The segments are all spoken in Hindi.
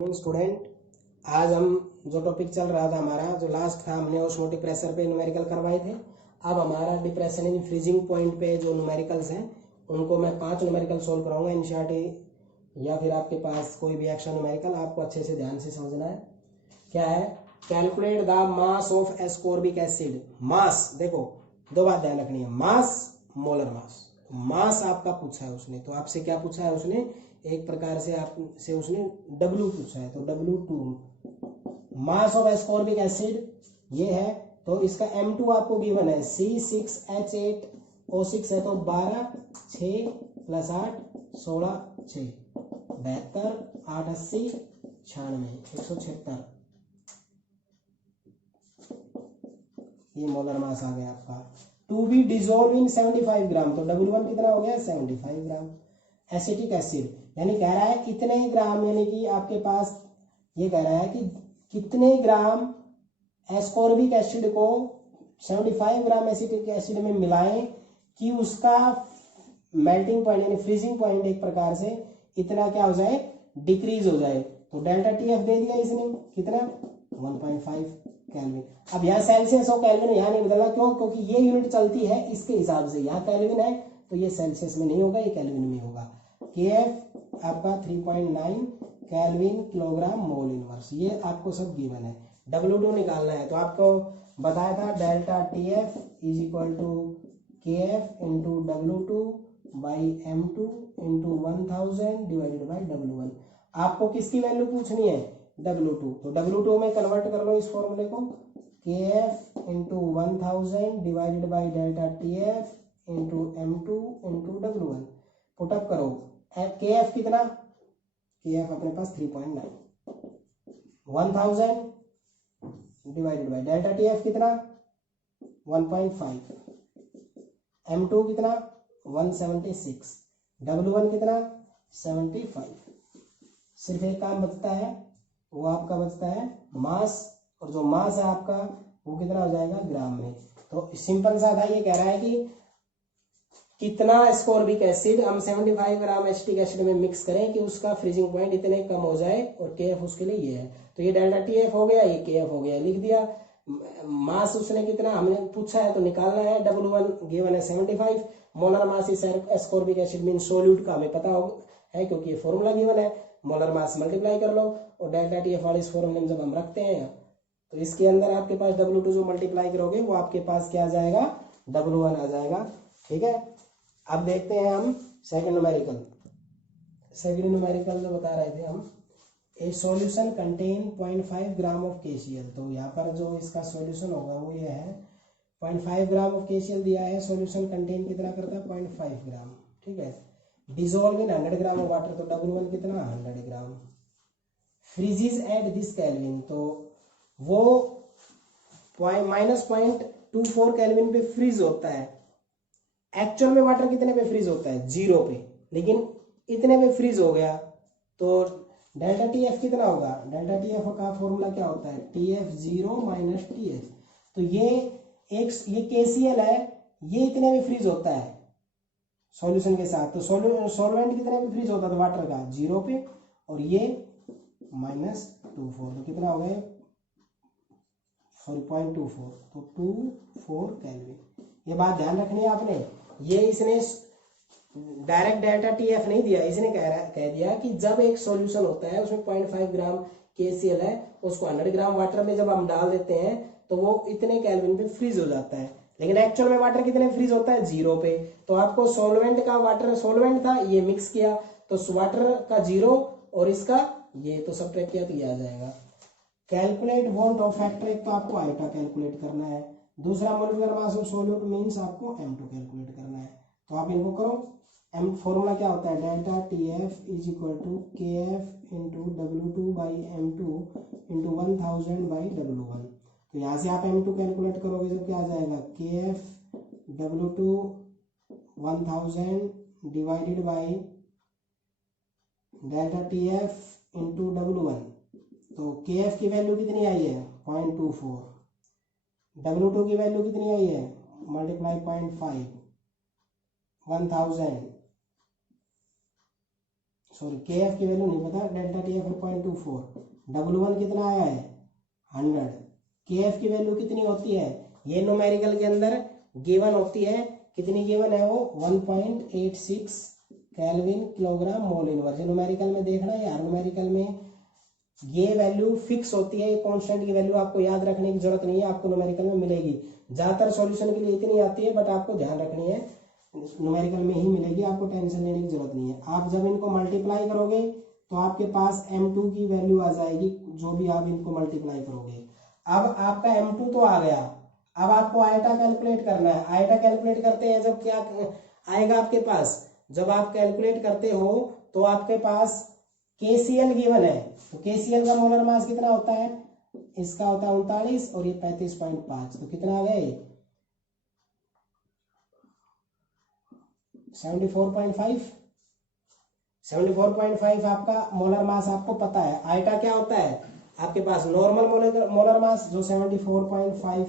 स्टूडेंट, आज हम जो टॉपिक चल रहा था हमारा जो लास्ट था, हमने ऑस्मोटिक प्रेशर पे न्यूमेरिकल करवाए थे। अब हमारा डिप्रेशन इन फ्रीजिंग पॉइंट पे जो न्यूमेरिकल्स हैं उनको मैं 5 न्यूमेरिकल सोल्व कराऊंगा एनसीईआरटी या फिर आपके पास कोई भी एक्स्ट्रा न्यूमेरिकल। आपको अच्छे से ध्यान से समझना है। क्या है? Calculate the mass of ascorbic acid. Mass, देखो दो बात ध्यान रखनी है, मास मोलर मास। मास आपका पूछा है उसने, तो आपसे क्या पूछा है उसने? एक प्रकार से आपसे उसने W पूछा है, तो W2 mass of ascorbic acid ये है। तो इसका M2 आपको गिवन है C6H8O6 है, तो 12 6 + 8 16 6 72 8 80 96 176। ये मोलर मास आ गया आपका। टू बी डिजोल्व इन 75 ग्राम, तो W1 कितना हो गया? 75 ग्राम। एसिटिक एसिड यानी कह रहा है कितने ग्राम, यानी कि आपके पास ये कह रहा है कि कितने ग्राम एस्कॉर्बिक एसिड को 75 ग्राम एसिटिक एसिड में मिलाएं कि उसका मेल्टिंग पॉइंट यानी फ्रीजिंग पॉइंट एक प्रकार से इतना क्या हो जाए? डिक्रीज हो जाए। तो डेल्टा TF दे दिया इसने, कितना? 1.5 केल्विन। अब यहाँ सेल्सियस और केल्विन यहाँ नहीं बदलना, क्यों? क्योंकि ये यूनिट चलती है इसके हिसाब से। यहाँ केल्विन है तो ये सेल्सियस में नहीं होगा, ये केल्विन में होगा। KF आपका 3.9 केल्विन किलोग्राम मोल इनवर्स, ये आपको सब गिवन है। W2 निकालना है, तो आपको बताया था delta TF = KF × W2 / M2 × 1000 / W1। आपको किसकी वैल्यू पूछनी है? W2। तो W2 में कन्वर्ट कर लो इस फॉर्मूले को, KF × 1000 / delta TF × M2 × W1। Put up करो। KF कितना? KF अपने पास 3.9, 1000 / डेल्टा TF कितना? 1.5, M2 कितना? 176, W1 कितना? 75। सिर्फ एक काम बचता है, वो आपका बचता है मास, और जो मास है आपका वो कितना हो जाएगा? ग्राम में। तो सिंपल सा था, ये कह रहा है कि कितना एस्कॉर्बिक एसिड हम 75 ग्राम एसिटिक एसिड में मिक्स करें कि उसका फ्रीजिंग पॉइंट इतने कम हो जाए, और KF उसके लिए ये है। तो ये डेल्टा TF हो गया, ये KF हो गया, लिख दिया। मास उसने कितना हमने पूछा है तो निकालना है। W1 गिवन है 75। मोलर मास इस एस्कॉर्बिक एसिड मीन सोल्यूट का हमें पता है क्योंकि ये फॉर्मूला गिवन है। मोलर मास मल्टीप्लाई कर लो, और डेल्टा TF वाले इस फॉर्मूले में जब हम रखते हैं तो इसके अंदर आपके पास W2 जो मल्टीप्लाई करोगे वो आपके पास क्या आ जाएगा? W1 आ जाएगा। ठीक है, अब देखते हैं हम सेकंड न्यूमेरिकल। सेकंड न्यूमेरिकल जो बता रहे थे हम, ए solution contain 0.5 gram of KCl। तो यहाँ पर जो इसका सॉल्यूशन होगा वो ये है, 0.5 ग्राम ऑफ KCl दिया है। सॉल्यूशन कंटेन कितना करता है? 0.5 ग्राम। ठीक है, dissolve in 100 gram of water, तो W1 कितना? 100 ग्राम। फ्रीजिज एट दिस केल्विन, तो वो -0.24 केल्विन पे फ्रीज होता है। एक्चुअल में वाटर कितने पे फ्रीज होता है? 0 पे, लेकिन इतने पे फ्रीज हो गया। तो डेल्टा TF कितना होगा? डेल्टा TF का फॉर्मूला क्या होता है? TF0 - TF। तो ये KCl है, ये इतने में फ्रीज होता है सॉल्यूशन के साथ। तो सॉल्वेंट कितने पे फ्रीज होता है? तो वाटर का 0 पे, और ये -24, तो कितना हो गया? 0.24, तो 24 केल्विन। ये बात ध्यान रखनी है आपने। ये इसने डायरेक्ट डेल्टा TF नहीं दिया, इसने कह दिया कि जब एक सॉल्यूशन होता है उसमें 0.5 ग्राम KCl है, उसको 100 ग्राम वाटर में जब हम डाल देते हैं तो वो इतने केल्विन पे फ्रीज हो जाता है। लेकिन एक्चुअल में वाटर कितने फ्रीज होता है? 0 पे। तो आपको सॉल्वेंट का, वाटर सॉल्वेंट था, ये मिक्स किया तो वाटर का 0 और इसका ये, तो सब्ट्रैक्ट किया तो ये आ जाएगा। कैलकुलेट वॉल्ट ऑफ फैक्टर, एक तो आपको आइटा कैलकुलेट करना है, दूसरा molecular mass of solute means आपको M2 कैलकुलेट करना है। तो आप इनको करो। फॉर्मूला क्या होता है? Delta TF = KF × W2 / M2 × 1000 / W1। तो यहाँ से आप M2 कैलकुलेट करोगे जब क्या आ जाएगा? KF W2 1000 / delta TF × W1। तो KF की वैल्यू कितनी आई है? 0.24। W2 की वैल्यू कितनी आई है? मल्टीप्लाई 0.5, 1000 सॉरी के एफ की वैल्यू नहीं पता, डेल्टा टी एफ है 0.24, W1 कितना आया है 100, के एफ की वैल्यू कितनी होती है, ये न्यूमेरिकल के अंदर गिवन होती है, कितनी गिवन है वो 1.86 kelvin kilogram mole inverse. Numerical में देखना यार, न्यूमेरिकल में ये वैल्यू फिक्स होती है, ये कांस्टेंट की वैल्यू आपको याद रखने की जरूरत नहीं है, आपको न्यूमेरिकल में मिलेगी, ज्यादातर सॉल्यूशन के लिए इतनी आती है, बट आपको ध्यान रखनी है न्यूमेरिकल में ही मिलेगी, आपको टेंशन लेने की जरूरत नहीं है। आप जब इनको मल्टीप्लाई करोगे तो आपके पास m2 की वैल्यू आ जाएगी, जो भी आप इनको मल्टीप्लाई करोगे। अब आपका m2 तो आ गया, अब आपको आयटा कैलकुलेट करना है। आयटा कैलकुलेट करते हैं जब क्या आएगा आपके पास, जब आप कैलकुलेट करते हो तो आपके पास KCl गिवन है, तो KCl का मोलर मास कितना होता है, इसका होता है 39 और ये 35.5, तो कितना आ गया ये 74.5। 74.5 आपका मोलर मास आपको पता है। आयटा क्या होता है आपके पास, नॉर्मल मोलर मास जो 74.5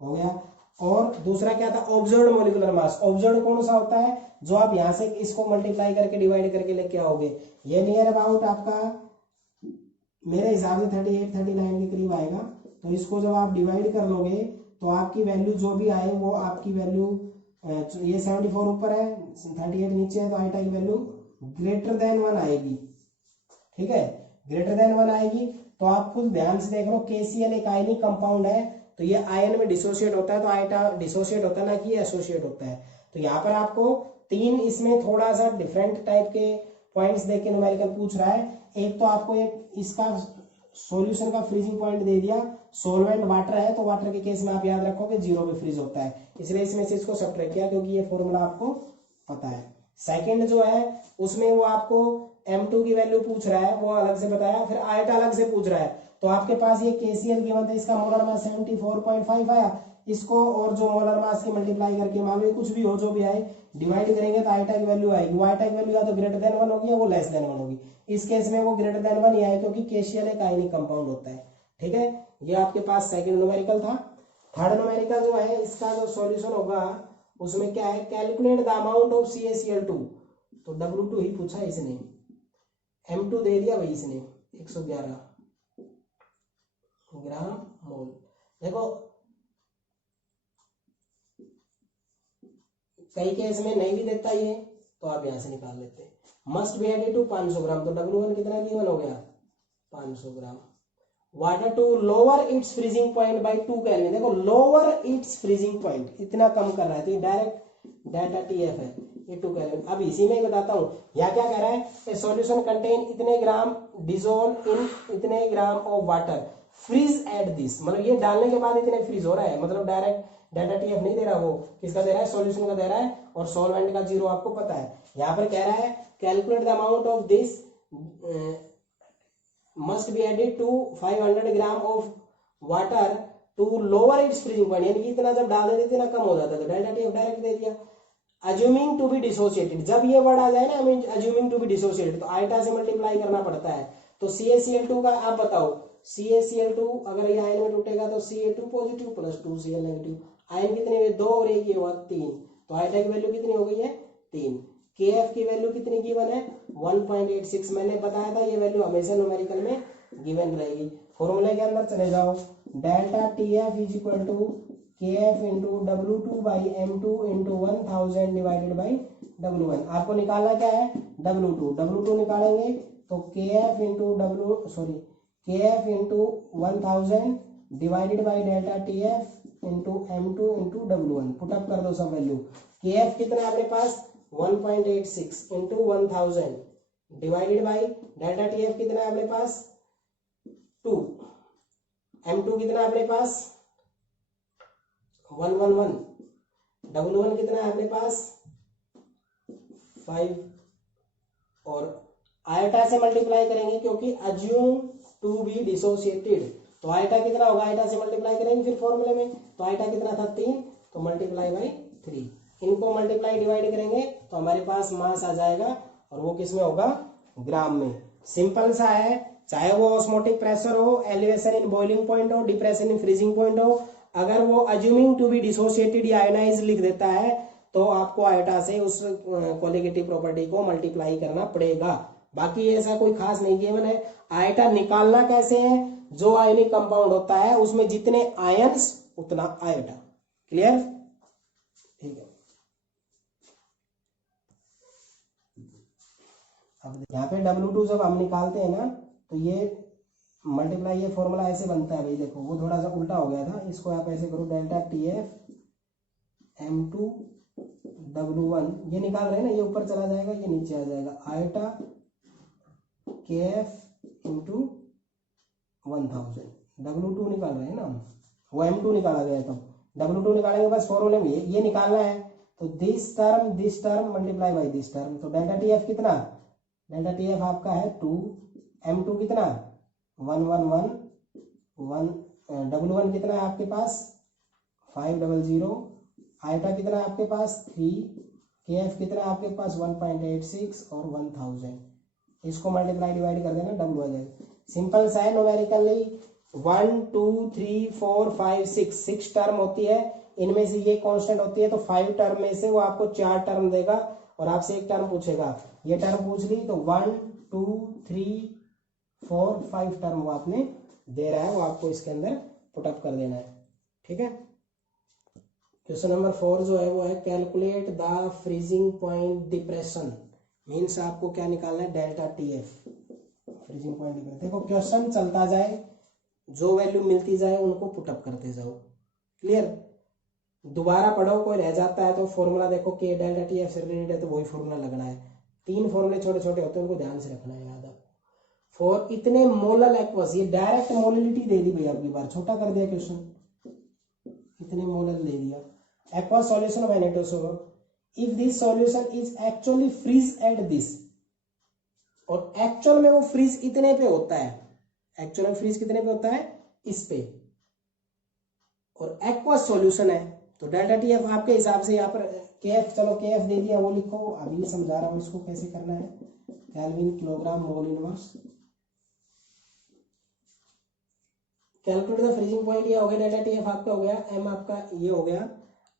हो गया, और दूसरा क्या था ऑब्जर्व्ड मोलिकुलर मास। ऑब्जर्व्ड कौन सा होता है, जो आप यहां से इसको मल्टीप्लाई करके डिवाइड करके लेके आओगे, ये नियर अबाउट आपका मेरे हिसाब से 38-39 के करीब आएगा। तो इसको जब आप डिवाइड कर लोगे तो आपकी वैल्यू जो भी आए वो आपकी वैल्यू, ये 74 ऊपर है 38 नीचे है, तो आयटा की वैल्यू ग्रेटर देन 1 आएगी, ठीक है, ग्रेटर देन 1 आएगी। तो आप खुद ध्यान से देख लो, KCl एक आयनिक कंपाउंड है, तो ये आयन में डिसोशिएट होता है, तो आयटा डिसोशिएट होता है ना कि एसोसिएट होता है। तो यहाँ पर आपको 3 इसमें थोड़ा सा डिफरेंट टाइप के पॉइंट्स देख के न्यूमेरिकल पूछ रहा है। एक तो आपको एक इसका सॉल्यूशन का फ्रीजिंग पॉइंट दे दिया, सॉल्वेंट वाटर है, तो वाटर के केस में आप याद रखोगे 0 पे फ्रीज होता है, इसलिए इसमें से इसको सब्ट्रैक्ट किया क्योंकि ये फॉर्मूला आपको पता है। सेकंड जो है उसमें वो आपको M2 की वैल्यू पूछ रहा है, वो अलग से बताया, फिर आयटा अलग से पूछ रहा है। तो आपके पास ये KCl गिवन था, इसका मोलर मास 74.5 आया, इसको और जो मोलर मास की मल्टीप्लाई करके मान लो कुछ भी हो जो भी आए डिवाइड करेंगे तो आयटा की वैल्यू आएगी। वो आयटा की वैल्यू या तो ग्रेटर देन 1 होगी या वो लेस देन 1 होगी। इस केस में वो ग्रेटर देन 1 ही आए क्योंकि KCl एक आयनिक कंपाउंड होता है, ठीक है। ये आपके पास सेकंड न्यूमेरिकल था। थर्ड न्यूमेरिकल जो है इसका जो सॉल्यूशन होगा उसमें क्या है, calculate the amount of CaCl2, तो W2 ही पूछा इसने, M2 दे दिया भाई इसने 111 ग्राम मोल। देखो कई केस में नहीं भी देता ये, तो आप यहां से निकाल लेते हैं। Must be added to 500 gram, तो W1 कितना गिवन हो गया 500 gram. Water to lower its freezing point by 2 kelvin, देखो लोअर इट्स फ्रीजिंग पॉइंट इतना कम कर रहा है, तो ये डायरेक्ट डेल्टा TF है, ये 2 केल्विन। अब इसी में बताता हूं यहाँ क्या कह रहा है, सॉल्यूशन कंटेन इतने ग्राम डिसॉल्व इन इतने gram of water, freeze at this, मतलब ये डालने के बाद इतने फ्रीज हो रहा है, मतलब डायरेक्ट डेल्टा TF नहीं दे रहा, वो किसका दे रहा है, सॉल्यूशन का दे रहा है, और सॉल्वेंट का 0 आपको पता है। यहाँ पर कह रहा है calculate the amount of this must be added to 500 gram of water to lower its freezing point, यानी कि इतना जब डाल देते इतना कम हो जाता है, तो डेल्टा TF डायरेक्ट दे दिया। अज्यूमिंग टू बी डिसोसिएटेड, जब ये वर्ड आ जाए ना mean assuming to be dissociated, तो आयटा से मल्टीप्लाई करना पड़ता है। तो CaCl2 का आप बताओ, CaCl2 अगर ये आयन में टूटेगा तो Ca2 positive plus 2Cl negative, ion कितने हुए 2 और एक ये हुआ 3, तो आयटा की वैल्यू कितनी हो गई है 3। KF की वैल्यू कितनी गिवन है 1.86, मैंने बताया था ये वैल्यू हमेशा न्यूमेरिकल में गिवन रहेगी। फॉर्मूले के अंदर चले जाओ, delta TF is equal to KF into W2 by M2 into 1000 divided by W1। आपको निकालना क्या है W2 निकालेंगे तो KF into 1000 divided by delta TF into M2 into W1, put up कर दो सब वैल्यू। KF कितना है अपने पास 1.86 into 1000 divided by delta TF कितना है अपने पास 2, M2 कितना है अपने पास 111, W1 कितना है अपने पास 5, और आयटा से मल्टीप्लाई करेंगे क्योंकि अज्यूम टू बी डिसोसिएटेड, तो आयटा कितना होगा, आयटा से मल्टीप्लाई करेंगे फिर फॉर्मूले में, तो आयटा कितना था 3, तो मल्टीप्लाई बाई 3, इनको मल्टीप्लाई डिवाइड करेंगे तो हमारे पास मास आ जाएगा, और वो किस में होगा ग्राम में। सिंपल सा है, चाहे वो ऑस्मोटिक प्रेशर हो, एलिवेशन इन बॉइलिंग पॉइंट हो, डिप्रेशन इन फ्रीजिंग पॉइंट हो, अगर वो अज्यूमिंग टू बी डिसोसिएटेड या आयनाइज लिख देता है तो आपको आयटा से उस कोलिगेटिव प्रॉपर्टी को मल्टीप्लाई करना पड़ेगा। बाकी ऐसा कोई खास नहीं गिवन है। आयटा निकालना कैसे है, जो आयनिक कंपाउंड होता है उसमें जितने आयंस उतना आयटा। क्लियर, ठीक है। अब यहाँ पे W2 जब हम निकालते हैं ना तो ये मल्टीप्लाई, ये फॉर्मूला ऐसे बनता है भाई, देखो वो थोड़ा सा उल्टा हो गया था, इसको आप ऐसे करो, डेल्टा TF M2 W1, ये निकाल रहे हैं ना, ये ऊपर चला जाएगा, ये नीचे आ जाएगा, आयटा KF इंटू 1000, W2 निकाल रहे हैं ना हम, वो M2 निकाला गया, तो W2 निकालेंगे बस फॉर्मूले में ये निकालना है। तो this term multiply by this term, तो डेल्टा TF कितना, डेल्टा TF आपका है 2, M2 कितना 111, W1 कितना है आपके पास 500, आयटा कितना है आपके पास 3, KF कितना है आपके पास 1.86 और 1000, इसको मल्टीप्लाई डिवाइड कर देना, डबल हो जाएगा। सिंपल सा है, न्यूमेरिकली 1 2 3 4 5 6 टर्म होती है, इनमें से ये कांस्टेंट होती है, तो 5 टर्म में से वो आपको 4 टर्म देगा और आपसे एक टर्म पूछेगा, ये टर्म पूछ ली तो 1 2 3 4 5 टर्म वो आपने दे रहा है, वो आपको इसके अंदर पुटअप कर देना है। ठीक है, क्वेश्चन नंबर 4 जो है वो है calculate the freezing point depression, means आपको क्या निकालना है, delta TF freezing point depression. देखो क्वेश्चन चलता जाए, जो वैल्यू मिलती जाए उनको पुटअप करते जाओ। क्लियर, दोबारा पढ़ो, कोई रह जाता है तो फॉर्मूला देखो के डेल्टा TF से रिलेटेड है तो वही फॉर्मूला लगना है। 3 फॉर्मूले छोटे छोटे होते हैं, उनको ध्यान से रखना है याद आपको। फॉर इतने मोलल एक्वस, ये डायरेक्ट मोलिलिटी दे दी भाई, आपकी बार छोटा कर दिया क्वेश्चन, इतने मोलल दे दिया। Aqua solution of N2SO4, if this solution is actually freeze at this, और एक्चुअल में वो फ्रीज इतने पे होता है, एक्चुअल में फ्रीज कितने पे होता है, इस पे, और एक्वा सॉल्यूशन है, तो डेल्टा TF आपके हिसाब से यहाँ पर KF, चलो KF दे दिया, वो लिखो, अभी समझा रहा हूं इसको कैसे करना है, kelvin kilogram mole inverse. Calculate the freezing point, ये हो गया, डेल्टा TF आपका हो गया, M आपका ये हो गया।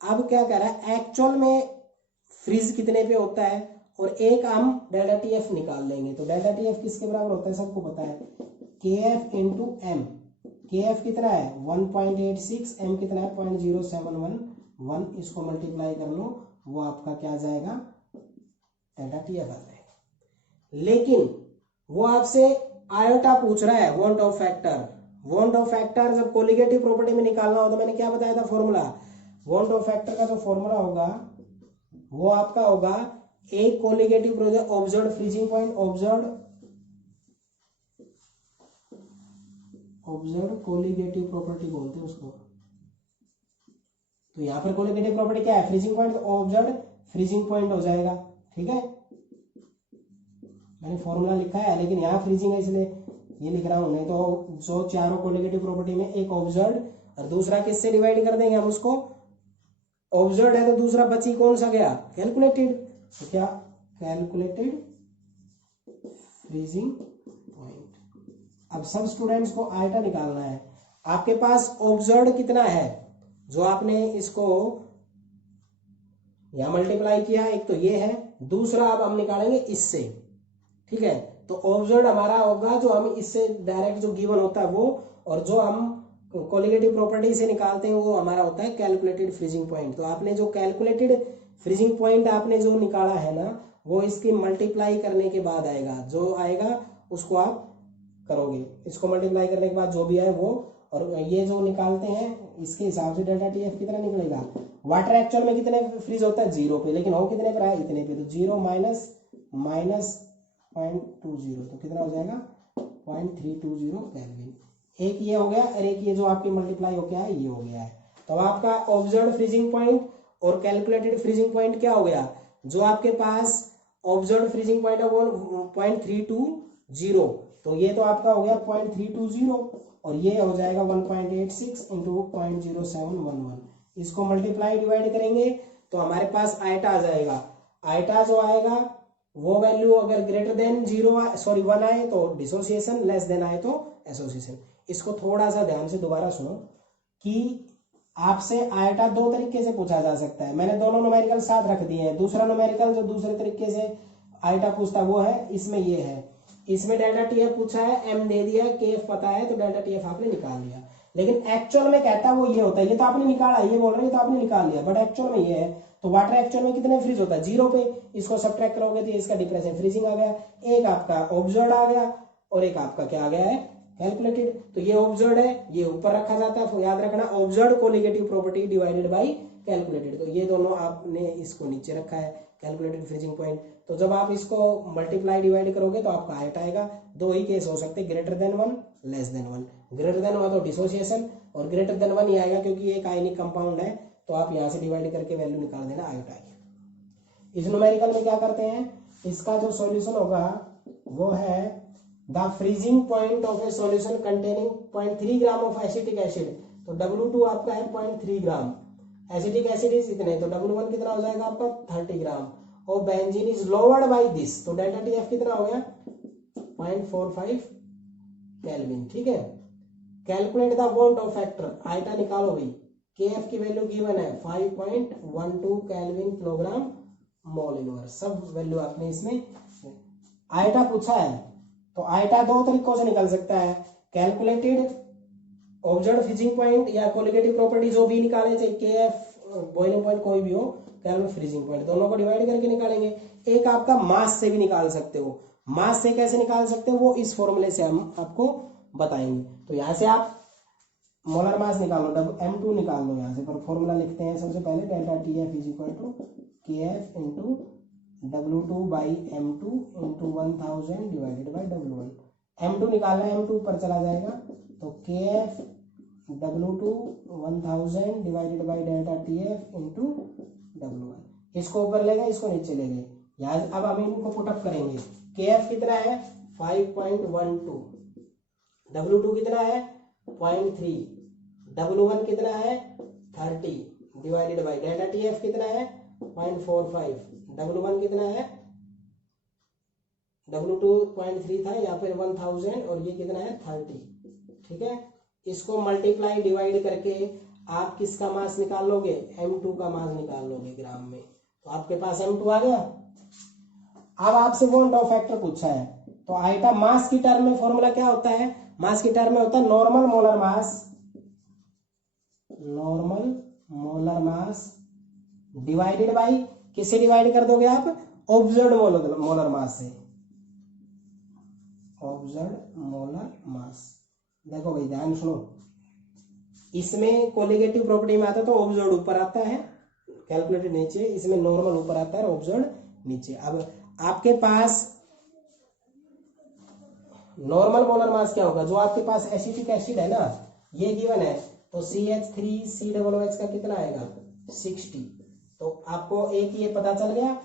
अब क्या कर रहा है, एक्चुअल में फ्रीज कितने पे होता है, और एक हम डेल्टा TF निकाल लेंगे, तो डेल्टा TF किसके बराबर होता है, सबको पता है, KF इंटू M। KF कितना है 1.86, M कितना है 0.0711, इसको मल्टीप्लाई कर लो, वो आपका क्या आ जाएगा, डेल्टा TF आ जाएगा। लेकिन वो आपसे आयोटा पूछ रहा है, want of factor. Want of factor जब कोलिगेटिव प्रॉपर्टी में निकालना हो, तो मैंने क्या बताया था फॉर्मूला, वांट ऑफ फैक्टर का जो फॉर्मूला होगा वो आपका होगा एक colligative project observed freezing point, observed colligative property बोलते हैं उसको। तो यहां पर कोलिगेटिव प्रॉपर्टी क्या है, फ्रीजिंग पॉइंट, तो ऑब्जर्व्ड फ्रीजिंग पॉइंट हो जाएगा। ठीक है, मैंने फॉर्मूला लिखा है लेकिन यहाँ फ्रीजिंग है इसलिए ये लिख रहा हूं, नहीं तो जो चारों कोलिगेटिव प्रॉपर्टी में एक ऑब्जर्व्ड और दूसरा किससे डिवाइड कर देंगे हम उसको, ऑब्जर्व्ड है तो दूसरा बची कौन सा गया, कैलकुलेटेड, तो क्या कैलकुलेटेड फ्रीजिंग पॉइंट। अब सब स्टूडेंट्स को आयटा निकालना है, आपके पास ऑब्जर्व्ड कितना है, जो आपने इसको यहां मल्टीप्लाई किया, एक तो ये है, दूसरा अब हम निकालेंगे इससे। ठीक है, तो ऑब्जर्व्ड हमारा होगा जो हम इससे डायरेक्ट जो गिवन होता है वो, और जो हम कोलिगेटिव प्रॉपर्टी से निकालते हैं वो हमारा होता है कैलकुलेटेड फ्रीजिंग पॉइंट। तो आपने जो कैलकुलेटेड फ्रीजिंग पॉइंट आपने जो निकाला है ना, वो इसकी मल्टीप्लाई करने के बाद आएगा, जो आएगा उसको आप करोगे, इसको मल्टीप्लाई करने के बाद जो भी आए वो, और ये जो निकालते हैं इसके हिसाब से डेल्टा TF कितना निकलेगा। वाटर एक्चुअल में कितने फ्रीज होता है, 0 पे, लेकिन हो कितने पर है, इतने पे, तो 0 माइनस 0.20, तो कितना हो जाएगा 0.320 केल्विन। एक ये हो गया, और एक ये जो आपकी मल्टीप्लाई हो गया है ये हो गया है। तो आपका ऑब्जर्व्ड फ्रीजिंग पॉइंट और कैलकुलेटेड फ्रीजिंग पॉइंट क्या हो गया, जो आपके पास ऑब्जर्व्ड फ्रीजिंग पॉइंट है वो 0.320, तो ये तो आपका हो गया 0.320, और ये हो जाएगा 1.86 इंटू 0.0711। इसको मल्टीप्लाई डिवाइड करेंगे तो हमारे पास आयटा आ जाएगा। आयटा जो आएगा वो वैल्यू अगर ग्रेटर देन 1 आए तो डिसोसिएशन, लेस देन आए तो एसोसिएशन। इसको थोड़ा सा ध्यान से दोबारा सुनो कि आपसे आयटा 2 तरीके से पूछा जा सकता है। मैंने दोनों न्यूमेरिकल साथ रख दिए हैं। दूसरा न्यूमेरिकल जो दूसरे तरीके से आयटा पूछता है वो है, इसमें ये है इसमें डेल्टा टीएफ पूछा है, एम दे दिया, केएफ पता है, तो डेल्टा टीएफ आपने निकाल लिया। लेकिन एक्चुअल में कहता है वो ये होता है, ये तो आपने निकाला, ये बोल रहे हैं तो आपने निकाल लिया, बट एक्चुअल में ये है। तो वाटर एक्चुअल में कितने फ्रीज होता है, 0 पे, इसको सब्ट्रैक्ट करोगे तो इसका डिप्रेशन फ्रीजिंग आ गया, एक आपका ऑब्जर्व्ड आ गया और एक आपका क्या आ गया है, कैलकुलेटेड। तो ये ऑब्जर्व्ड है, ये ऊपर रखा जाता है, याद रखना observed colligative property divided by calculated, तो ये दोनों आपने इसको नीचे रखा है, कैलकुलेटेड फ्रीजिंग पॉइंट। तो जब आप इसको मल्टीप्लाई डिवाइड करोगे तो आपका आयट आएगा। दो ही केस हो सकते, greater than 1 less than 1। Greater than 1 तो डिसोसिएशन, और ग्रेटर देन 1 ही आएगा क्योंकि ये एक आयनिक कंपाउंड है, तो आप यहाँ से डिवाइड करके वैल्यू निकाल देना, आयट आएगी। इस न्यूमेरिकल में क्या करते हैं, इसका जो सॉल्यूशन होगा वो है the freezing point of A solution containing 0.3 gram of acetic acid. तो W2 आपका है 0.3 ग्राम, एसिटिक एसिड इज इतने, तो W1 कितना हो जाएगा आपका 30 ग्राम, और benzene is lowered by this, तो डेल्टा टीएफ कितना हो गया 0.45 केल्विन। ठीक है, calculate the bond of factor, iota निकालो भाई, केएफ की वैल्यू गिवन है 5.12 केल्विन किलोग्राम मोल इनवर्स, सब वैल्यू आपने इसमें। आयटा पूछा है तो आयटा दो तरीकों से निकल सकता है, कैलकुलेटेड ऑब्जर्व्ड फ्रीजिंग पॉइंट या कोलिगेटिव प्रॉपर्टी जो भी निकाले, चाहे केएफ बॉइलिंग पॉइंट कोई भी हो, कैलकुलेट फ्रीजिंग पॉइंट, दोनों को डिवाइड करके निकालेंगे। एक आपका मास से भी निकाल सकते हो, मास से कैसे निकाल सकते हो वो इस फॉर्मूले से हम आपको बताएंगे। तो यहाँ से आप मोलर मास निकालो, M2 निकाल लो, यहाँ से पर फॉर्मूला लिखते हैं सबसे पहले, delta TF is equal to KF into W2 by M2 into 1000 divided by W1। M2 निकालना है, M2 ऊपर चला जाएगा, तो KF W2 1000 divided by delta TF into W1, इसको ऊपर ले गए, इसको नीचे ले गए। यहाँ अब हम इनको पुटअप करेंगे, KF कितना है 5.12, W2 कितना है 0.3, W1 कितना है 30 डिवाइडेड बाई डेल्टा TF कितना है 0.45, W1 कितना है, W2 0.3 था, यहाँ पे 1000 और ये कितना है 30। ठीक है, इसको मल्टीप्लाई डिवाइड करके आप किसका मास निकाल लोगे, M2 का मास निकाल लोगे ग्राम में, तो आपके पास M2 आ गया। अब आपसे बॉन्ड ऑफ फैक्टर पूछा है, तो आइटा मास की टर्म में फॉर्मूला क्या होता है, मास की टर्म में होता है normal molar mass, normal molar mass divided by, किससे डिवाइड कर दोगे आप, ऑब्जर्व्ड मोलर मास से, ऑब्जर्व्ड मोलर मास। देखो भाई ध्यान सुनो, इसमें कोलिगेटिव प्रॉपर्टी में आता है तो ऑब्जर्व्ड ऊपर आता है, कैलकुलेटेड नीचे, इसमें नॉर्मल ऊपर आता है, ऑब्जर्व्ड नीचे। अब आपके पास नॉर्मल मोलर मास क्या होगा, जो आपके पास एसिटिक एसिड है ना, ये गिवन है, तो CH3COOH का कितना आएगा 60। तो आपको एक ये पता चल गया।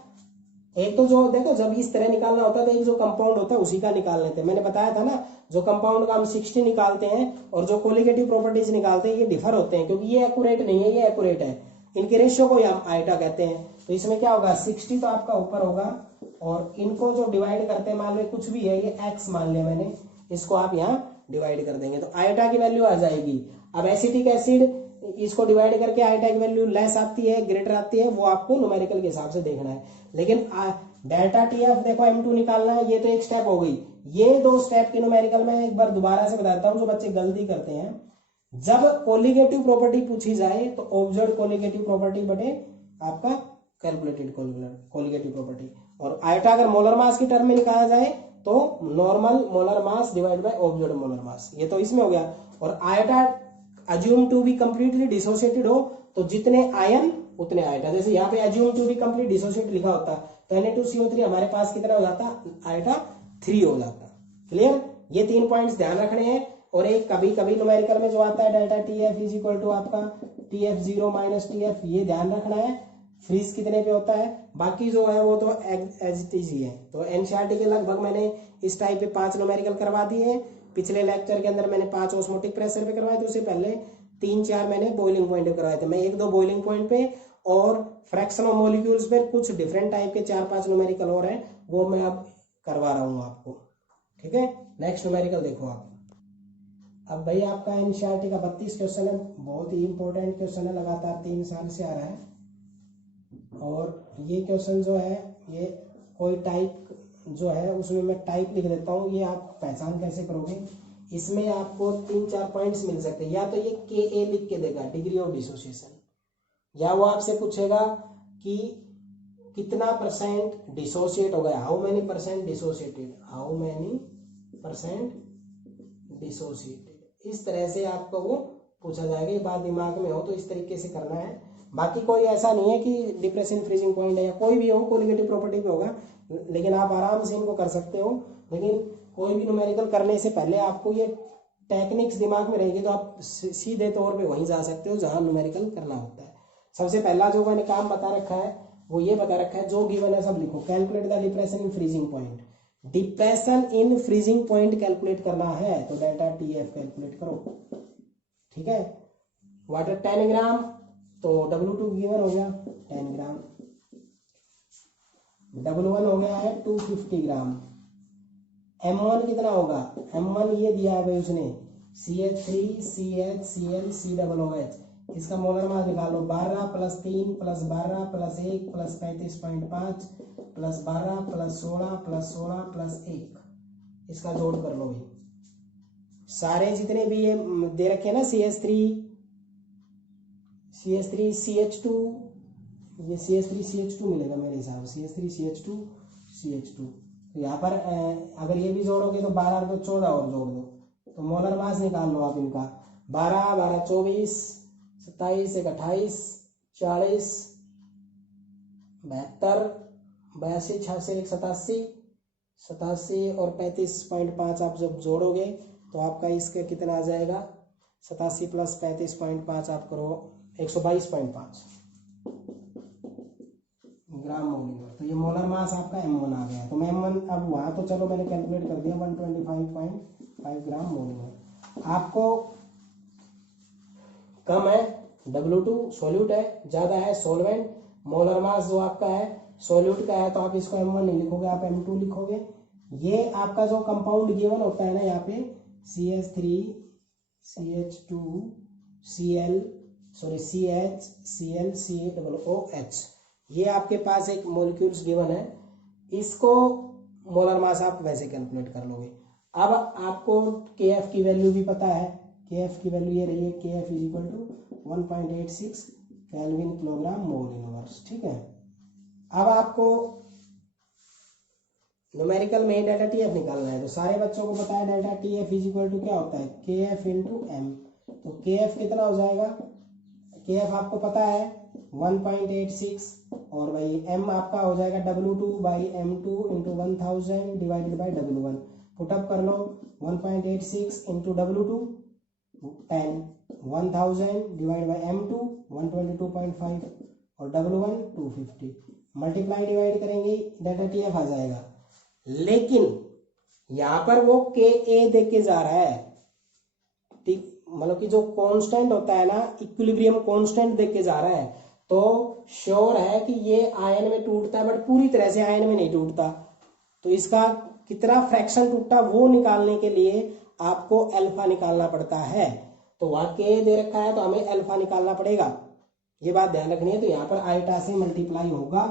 एक तो जो देखो जब इस तरह निकालना होता है तो एक जो कंपाउंड होता है उसी का निकाल लेते हैं, मैंने बताया था ना, जो कंपाउंड का हम 60 निकालते हैं और जो कोलिगेटिव प्रॉपर्टीज निकालते हैं ये डिफर होते हैं, क्योंकि ये एक्यूरेट नहीं है, ये एक्यूरेट है, इनके रेशियो को हम आइटा कहते हैं। तो इसमें क्या होगा 60 तो आपका ऊपर होगा, और इनको जो डिवाइड करते हैं, मान लो कुछ भी है, ये x मान लिया मैंने, इसको आप यहाँ डिवाइड कर देंगे तो आइटा की वैल्यू आ जाएगी। अब एसिटिक एसिड इसको डिवाइड करके आइटा की वैल्यू लेस आती है ग्रेटर आती है, वो आपको न्यूमेरिकल के हिसाब से देखना है। लेकिन डेल्टा टीएफ देखो M2 निकालना है, ये तो एक स्टेप हो गई। ये दो स्टेप के न्यूमेरिकल में एक बार दोबारा से बताता हूँ, जो बच्चे गलती करते हैं, जब कोलिगेटिव प्रॉपर्टी पूछी जाए तो ऑब्जर्व्ड कोलिगेटिव प्रॉपर्टी बटे आपका कैलकुलेटेड कोलिगेटिव प्रॉपर्टी, और आइटा अगर मोलर मास की टर्म में निकाला जाए तो normal molar mass divide by observed molar mass, ये तो इसमें हो गया। और iota assume to be completely dissociated हो तो जितने आयन उतने आइटा, जैसे यहाँ पे assume to be complete dissociated लिखा होता तो Na2CO3 हमारे पास कितना हो जाता, आइटा 3 हो जाता। क्लियर, ये 3 पॉइंट्स ध्यान रखने हैं। और एक कभी कभी न्यूमेरिकल में जो आता है delta TF is equal to आपका TF0 माइनस TF, ये ध्यान रखना है, फ्रीज कितने पे होता है, बाकी जो है वो तो एज इट इज ही है। तो एनसीईआरटी के लगभग मैंने इस टाइप पे 5 न्यूमेरिकल करवा दिए हैं। पिछले लेक्चर के अंदर मैंने 5 ऑस्मोटिक प्रेशर पे करवाए थे, उससे पहले 3-4 मैंने बॉइलिंग पॉइंट पे करवाए थे। मैं 1-2 बॉइलिंग पॉइंट पे और फ्रैक्शन ऑफ मॉलिक्यूल्स पे कुछ डिफरेंट टाइप के 4-5 न्यूमेरिकल और हैं, वो मैं अब करवा रहा हूँ आपको। ठीक है, नेक्स्ट न्यूमेरिकल देखो आप। अब भाई आपका एनसीईआरटी का 32 क्वेश्चन है, बहुत ही इंपॉर्टेंट क्वेश्चन है, लगातार 3 साल से आ रहा है। और ये क्वेश्चन जो है ये कोई टाइप जो है उसमें मैं टाइप लिख देता हूँ, ये आप पहचान कैसे करोगे। इसमें आपको 3-4 पॉइंट्स मिल सकते हैं। या तो ये Ka लिख के देगा, डिग्री ऑफ डिसोसिएशन, या वो आपसे पूछेगा कि कितना परसेंट डिसोसिएट हो गया, how many percent dissociated, how many percent dissociated. इस तरह से आपको वो पूछा जाएगा। ये बात दिमाग में हो तो इस तरीके से करना है। बाकी कोई ऐसा नहीं है कि डिप्रेशन फ्रीजिंग पॉइंट है या कोई भी हो, कोलिगेटिव प्रॉपर्टी पे होगा, लेकिन आप आराम से इनको कर सकते हो। लेकिन कोई भी न्यूमेरिकल करने से पहले आपको ये टेक्निक्स दिमाग में रहेगी तो आप सीधे तौर पे वहीं जा सकते हो जहां न्यूमेरिकल करना होता है। सबसे पहला जो मैंने काम बता रखा है वो ये बता रखा है, जो गिवन है सब लिखो। Calculate the depression in freezing point, depression in freezing point calculate करना है तो डेल्टा TF कैलकुलेट करो, ठीक है। वाटर 10 ग्राम तो W2 गिवन हो गया 10 ग्राम, W1 हो गया है 250 ग्राम। M1 कितना होगा, M1 ये दिया है भाई उसने, CH3 CH Cl COOH। इसका मोलर मास निकालो, 12 + 3 + 12 + 1 + 35.5 + 12 + 16 + 16 + 1, इसका जोड़ कर लो भाई। सारे जितने भी ये दे रखे हैं ना, CH3 CH2, ये CH3 CH2 मिलेगा मेरे हिसाब से, CH3 CH2 तो यहाँ पर अगर ये भी जोड़ोगे तो 12 तो 14 और जोड़ दो तो मोलर मास निकाल लो आप इनका। 12 12 24, 27 1 28, 40 72, 82 86 1 87, 87 और 35.5 आप जब जोड़ोगे तो आपका इसका कितना आ जाएगा, 87 + 35.5 आप करो 122.5 ग्राम मोल। तो ये मोलर मास आपका M1 आ गया। तो मैं M1 अब वहाँ तो चलो मैंने कैलकुलेट कर दिया 125.5 ग्राम मोल। आपको कम है W2 सॉल्यूट है, ज़्यादा है सॉल्वेंट। मोलर मास जो आपका है सॉल्यूट का है तो आप इसको M1 नहीं लिखोगे, आप M2 लिखोगे। ये आपका जो कंपाउंड गिवन होता है ना यहाँ पे CH3 CH2 CH Cl COOH, ये आपके पास एक मॉलिक्यूल्स गिवन है, इसको मोलर मास आप वैसे कैलकुलेट कर लोगे। अब आपको Kf की वैल्यू भी पता है, Kf की वैल्यू ये रही है, Kf = 1.86 kelvin kilogram mole inverse, ठीक है। अब आपको न्यूमेरिकल में डेल्टा TF निकालना है तो सारे बच्चों को पता है डेल्टा TF = क्या होता है, Kf × M। तो Kf कितना हो जाएगा, Kf आपको पता है 1.86 और भाई M आपका हो जाएगा W2/M2 × 1000 / W1। पुटअप कर लो, 1.86 × W2 10, 1000 / M2 122.5 और W1 250, मल्टीप्लाई डिवाइड करेंगे डेल्टा TF आ जाएगा। लेकिन यहां पर वो Ka देख के जा रहा है, ठीक, मतलब कि जो कांस्टेंट होता है ना, इक्विलिब्रियम कांस्टेंट देख के जा रहा है। तो श्योर है कि ये आयन में टूटता है बट पूरी तरह से आयन में नहीं टूटता। तो इसका कितना फ्रैक्शन टूटा वो निकालने के लिए आपको अल्फा निकालना पड़ता है। तो वहां K दे रखा है तो हमें अल्फा निकालना पड़ेगा, ये बात ध्यान रखनी है। तो यहाँ पर आयटा से मल्टीप्लाई होगा।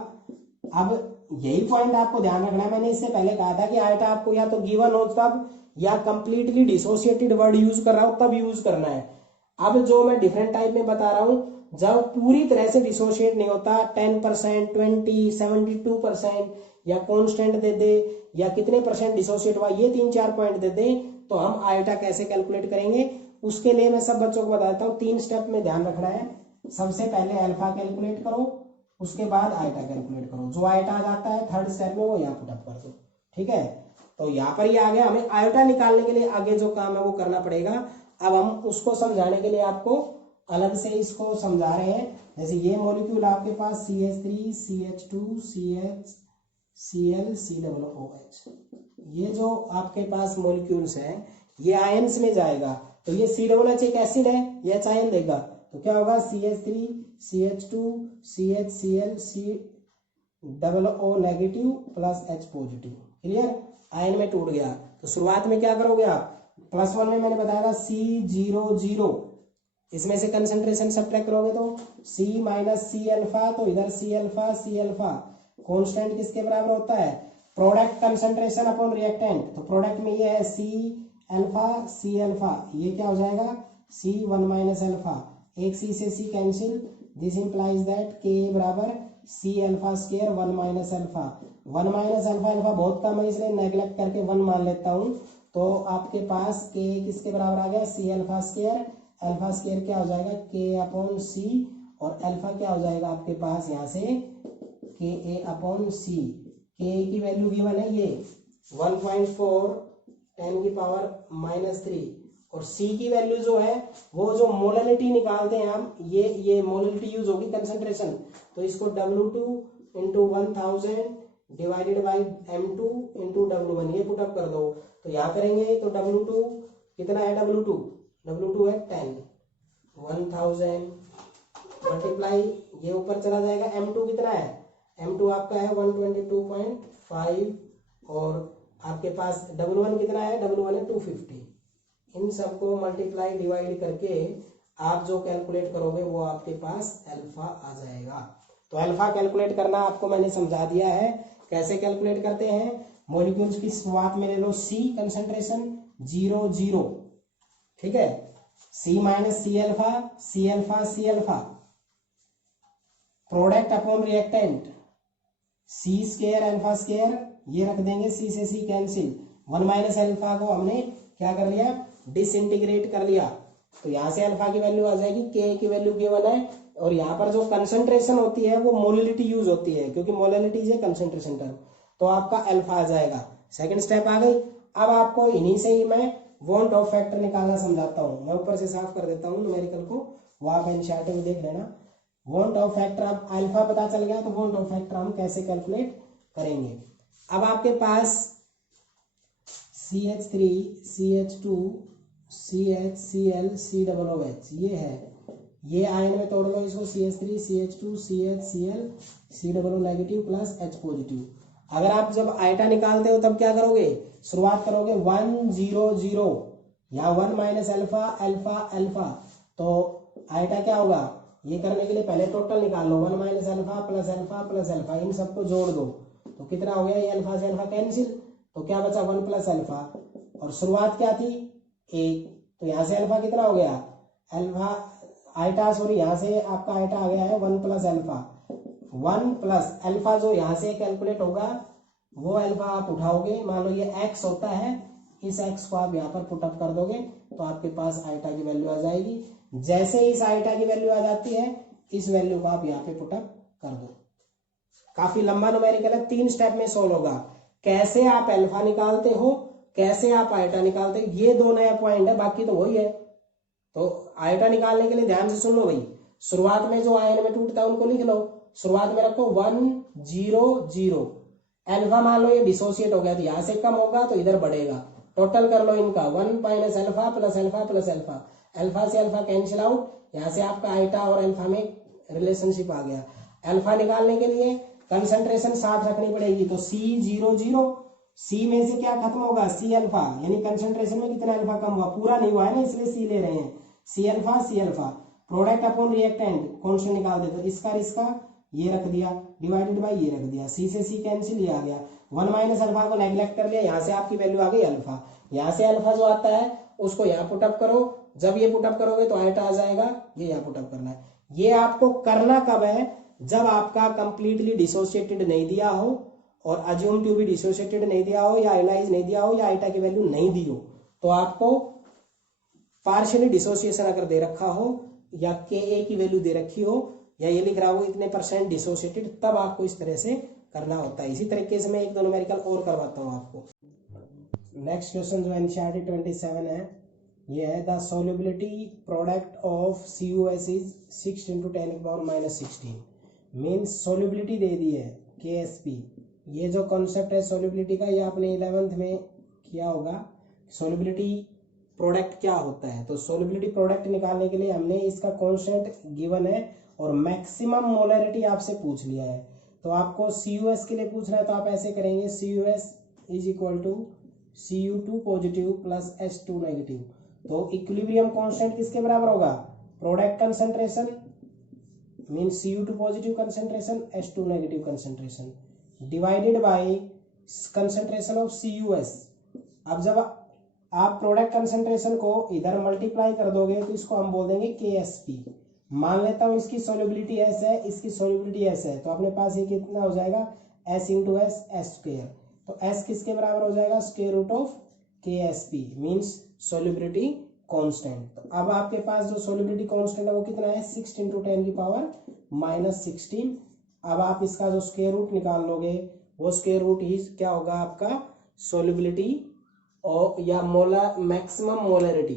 अब यही पॉइंट आपको ध्यान रखना है, मैंने इससे पहले कहा था कि आयटा आपको या तो गिवन हो तब या कंप्लीटली डिसोसिएटेड वर्ड यूज कर रहा हूं तब यूज करना है। अब जो मैं डिफरेंट टाइप में बता रहा हूं, जब पूरी तरह से डिसोसिएट नहीं होता, 10%, 20, 72% या कांस्टेंट दे दे या कितने परसेंट डिसोसिएट हुआ, ये 3-4 पॉइंट दे दे तो हम आयटा कैसे कैलकुलेट करेंगे उसके लिए मैं सब बच्चों को बताता हूँ। 3 स्टेप में ध्यान रखना है। सबसे पहले अल्फा कैलकुलेट करो, उसके बाद आयटा कैलकुलेट करो। जो आयटा आ जाता है थर्ड स्टेप में वो यहाँ पुटअप कर दो, ठीक है। तो यहाँ पर ये आ गया। हमें आयटा निकालने के लिए आगे जो काम है वो करना पड़ेगा। अब हम उसको समझाने के लिए आपको अलग से इसको समझा रहे हैं। जैसे ये मॉलिक्यूल आपके पास CH3 CH2 CH Cl COOH, ये जो आपके पास मॉलिक्यूल्स हैं ये आयंस में जाएगा। तो ये COOH एक एसिड है, ये H आयन देगा तो क्या होगा, CH3 CH2 CHCl COO negative plus H positive. Clear, ion में टूट गया। तो शुरुआत में क्या करोगे आप, +1 में मैंने बताया था C00, इसमें से कंसंट्रेशन सब्ट्रैक्ट करोगे तो C - C अल्फा, तो इधर C अल्फा कांस्टेंट किसके बराबर होता है, प्रोडक्ट कंसंट्रेशन अपॉन रिएक्टेंट, तो प्रोडक्ट में ये है सी अल्फा, ये क्या हो जाएगा सी 1 माइनस अल्फा, एक सी से C cancel, this implies that के बराबर C alpha square 1 minus alpha, 1 minus alpha, alpha बहुत कम है इसलिए नेग्लेक्ट करके 1 मान लेता हूँ, तो आपके पास के किसके बराबर आ गया सी अल्फा स्क्वायर क्या हो जाएगा के अपॉन सी, और अल्फा क्या हो जाएगा आपके पास यहाँ से के ए अपॉन सी, के की वैल्यू गिवन है ये 1.4 10 की पावर -3, और सी की वैल्यू जो है वो जो मोलरिटी निकालते हैं हम, ये मोलरिटी यूज होगी कंसंट्रेशन, तो इसको W2 into 1000 divided by M2 into W1 ये पुटअप कर दो, तो यहाँ करेंगे तो W2 कितना है, W2 है 10, 1000 मल्टीप्लाई ये ऊपर चला जाएगा, M2 कितना है, M2 आपका है 122.5, और आपके पास W1 कितना है, W1 है 250, इन सबको मल्टीप्लाई डिवाइड करके आप जो कैलकुलेट करोगे वो आपके पास अल्फा आ जाएगा। तो अल्फा कैलकुलेट करना आपको मैंने समझा दिया है, कैसे कैलकुलेट करते हैं, मॉलिक्यूल्स की शुरुआत में ले लो सी कंसंट्रेशन 0 0, ठीक है, C minus C alpha, product upon reactant C square alpha square, ये रख देंगे सी से सी कैंसिल, 1 माइनस अल्फा को हमने क्या कर लिया डिसइंटीग्रेट कर लिया, तो यहाँ से अल्फा की वैल्यू आ जाएगी, के की वैल्यू गिवन है, और यहाँ पर जो कंसंट्रेशन होती है वो मोलरिटी यूज होती है, क्योंकि मोलरिटी इज कंसंट्रेशन टर्म, तो आपका अल्फा आ जाएगा। सेकंड स्टेप आ गई। अब आपको इन्हीं से ही मैं वॉन्ट ऑफ फैक्टर निकालना समझाता हूँ, मैं ऊपर से साफ कर देता हूँ न्यूमेरिकल को, वो आप एनसीईआरटी में देख लेना। वॉन्ट ऑफ फैक्टर, अब अल्फा पता चल गया तो वॉन्ट ऑफ फैक्टर हम कैसे कैलकुलेट करेंगे। अब आपके पास CH3 CH2 CHCl COOH ये है, ये आयन में तोड़ लो इसको, CH3 CH2 CHCl COO negative plus H positive. अगर आप जब आइटा निकालते हो तब क्या करोगे, शुरुआत करोगे 1 0 0 या 1 माइनस अल्फा अल्फा अल्फा, तो आइटा क्या होगा, ये करने के लिए पहले टोटल निकाल लो, 1 माइनस अल्फा प्लस अल्फा, इन सबको जोड़ दो, तो कितना हो गया, ये अल्फा से अल्फा कैंसिल, तो क्या बचा 1 प्लस अल्फा, और शुरुआत क्या थी 1, तो यहाँ से अल्फा कितना हो गया, अल्फा आइटा सॉरी यहाँ से आपका आइटा आ गया है 1 प्लस अल्फा, 1 प्लस अल्फा जो यहाँ से कैलकुलेट होगा वो अल्फा आप उठाओगे, मान लो ये x होता है, इस x को आप यहाँ पर पुटअप कर दोगे तो आपके पास आइटा की वैल्यू आ जाएगी। जैसे इस आइटा की वैल्यू आ जाती है इस वैल्यू को आप यहाँ पे पुटअप कर दो। काफी लंबा न्यूमेरिकल है, 3 स्टेप में सोल्व होगा। कैसे आप अल्फा निकालते हो, कैसे आप आइटा निकालते हो, ये 2 नया पॉइंट है, बाकी तो वही है। तो आइटा निकालने के लिए ध्यान से सुन लो भाई, शुरुआत में जो आयन में टूटता है उनको लिख लो, शुरुआत में रखो 1 0 0, अल्फा मान लो ये डिसोसिएट हो गया तो यहाँ से कम होगा तो इधर बढ़ेगा, टोटल कर लो इनका 1 minus alpha plus alpha plus alpha, alpha से अल्फा कैंसिल आउट, यहाँ से आपका आइटा और अल्फा में रिलेशनशिप आ गया। अल्फा निकालने के लिए कंसंट्रेशन 60 रखनी पड़ेगी, तो C 0 0, C में से क्या खत्म होगा, C अल्फा, यानी कंसंट्रेशन में कितना अल्फा कम हुआ, पूरा नहीं हुआ है ना इसलिए C ले रहे हैं, C alpha, product upon reactant constant निकाल दे, तो इसका ये रख दिया डिवाइडेड बाई ये रख दिया, C से C कैंसिल, ये आ गया, 1 माइनस अल्फा को नेग्लेक्ट कर लिया, यहाँ से आपकी वैल्यू आ गई अल्फा, यहाँ से अल्फा जो आता है उसको यहाँ पुटअप करो, जब ये पुटअप करोगे तो आइटा आ जाएगा, ये यहाँ पुटअप करना है। ये आपको करना कब है, जब आपका कंप्लीटली डिसोसिएटेड नहीं दिया हो और अज्यूम टू बी डिसोसिएटेड नहीं दिया हो, या आयनाइज नहीं दिया हो, या आइटा की वैल्यू नहीं दी हो, तो आपको पार्शियली डिसोसिएशन अगर दे रखा हो या के की वैल्यू दे रखी हो या ये लिख रहा हो इतने % डिसोसिएटेड, तब आपको इस तरह से करना होता है। इसी तरीके से मैं एक दो न्यूमेरिकल और करवाता हूँ आपको। नेक्स्ट क्वेश्चन जो एनसीईआरटी 27 है, ये है the solubility product of CuS is 6 × 10⁻16, means solubility दे दी है KSP। ये जो कॉन्सेप्ट है सोल्युबिलिटी का, ये आपने 11th में किया होगा, सोल्युबिलिटी प्रोडक्ट क्या होता है। तो सोल्युबिलिटी प्रोडक्ट निकालने के लिए हमने इसका कॉन्स्टेंट गिवन है और मैक्सिमम मोलरिटी आपसे पूछ लिया है। तो आपको CuS के लिए पूछना है तो आप ऐसे करेंगे, CuS is equal to Cu2 positive plus H2 negative. तो इक्विलिब्रियम कांस्टेंट किसके बराबर होगा, product concentration mean Cu2 positive concentration H2 negative concentration divided by concentration of CuS। अब जब आप प्रोडक्ट कंसंट्रेशन को इधर मल्टीप्लाई कर दोगे तो इसको हम बोल देंगे KSP। मान लेता हूं इसकी सोल्युबिलिटी S है, इसकी सोल्युबिलिटी S है, तो अपने पास ये कितना हो जाएगा S इंटू एस स्क्वायर। तो S किसके बराबर हो जाएगा square root of KSP means solubility constant. तो अब आपके पास जो सोल्युबिलिटी कांस्टेंट है वो कितना है 6 इंटू 10 की पावर -16। अब आप इसका जो स्क्वायर रूट निकाल लोगे वो स्क्वायर रूट ही क्या होगा आपका सोल्युबिलिटी और या मोलर मैक्सिमम मोलरिटी।